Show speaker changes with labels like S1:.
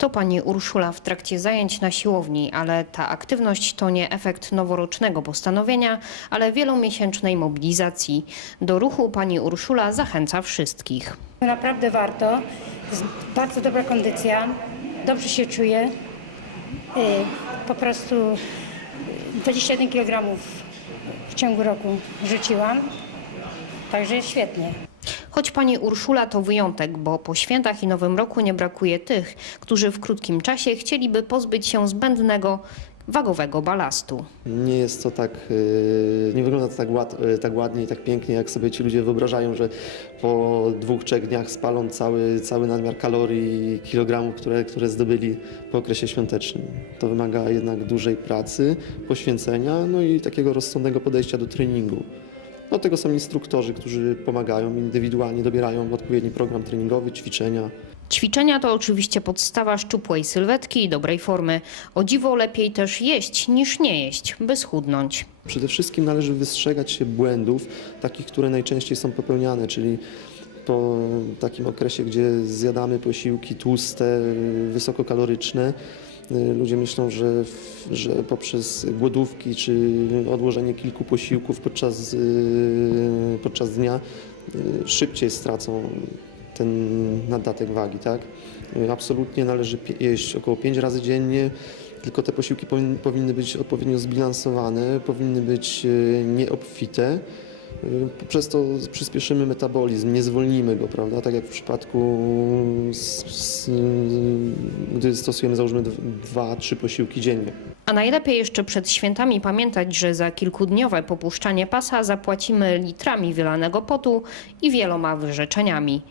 S1: To pani Urszula w trakcie zajęć na siłowni, ale ta aktywność to nie efekt noworocznego postanowienia, ale wielomiesięcznej mobilizacji. Do ruchu pani Urszula zachęca wszystkich.
S2: Naprawdę warto. Bardzo dobra kondycja. Dobrze się czuję. Y, Po prostu 21 kg w ciągu roku rzuciłam. Także jest świetnie.
S1: Choć pani Urszula to wyjątek, bo po świętach i Nowym Roku nie brakuje tych, którzy w krótkim czasie chcieliby pozbyć się zbędnego wagowego balastu.
S3: Nie jest to tak, yy, nie wygląda to tak, ład, yy, tak ładnie i tak pięknie, jak sobie ci ludzie wyobrażają, że po dwóch, trzech dniach spalą cały, cały nadmiar kalorii i kilogramów, które, które zdobyli po okresie świątecznym. To wymaga jednak dużej pracy, poświęcenia, no i takiego rozsądnego podejścia do treningu. Do tego są instruktorzy, którzy pomagają, indywidualnie dobierają odpowiedni program treningowy, ćwiczenia.
S1: Ćwiczenia to oczywiście podstawa szczupłej sylwetki i dobrej formy. O dziwo lepiej też jeść niż nie jeść, by schudnąć.
S3: Przede wszystkim należy wystrzegać się błędów, takich, które najczęściej są popełniane, czyli po takim okresie, gdzie zjadamy posiłki tłuste, wysokokaloryczne, ludzie myślą, że, że poprzez głodówki czy odłożenie kilku posiłków podczas, y, podczas dnia y, szybciej stracą ten nadatek wagi, tak? Y, Absolutnie należy jeść około 5 razy dziennie, tylko te posiłki powin- powinny być odpowiednio zbilansowane, powinny być y, nieobfite. Y, Przez to przyspieszymy metabolizm, nie zwolnimy go, prawda? Tak jak w przypadku, s- s- gdy stosujemy załóżmy dw- dwa, trzy posiłki dziennie.
S1: A najlepiej jeszcze przed świętami pamiętać, że za kilkudniowe popuszczanie pasa zapłacimy litrami wylanego potu i wieloma wyrzeczeniami.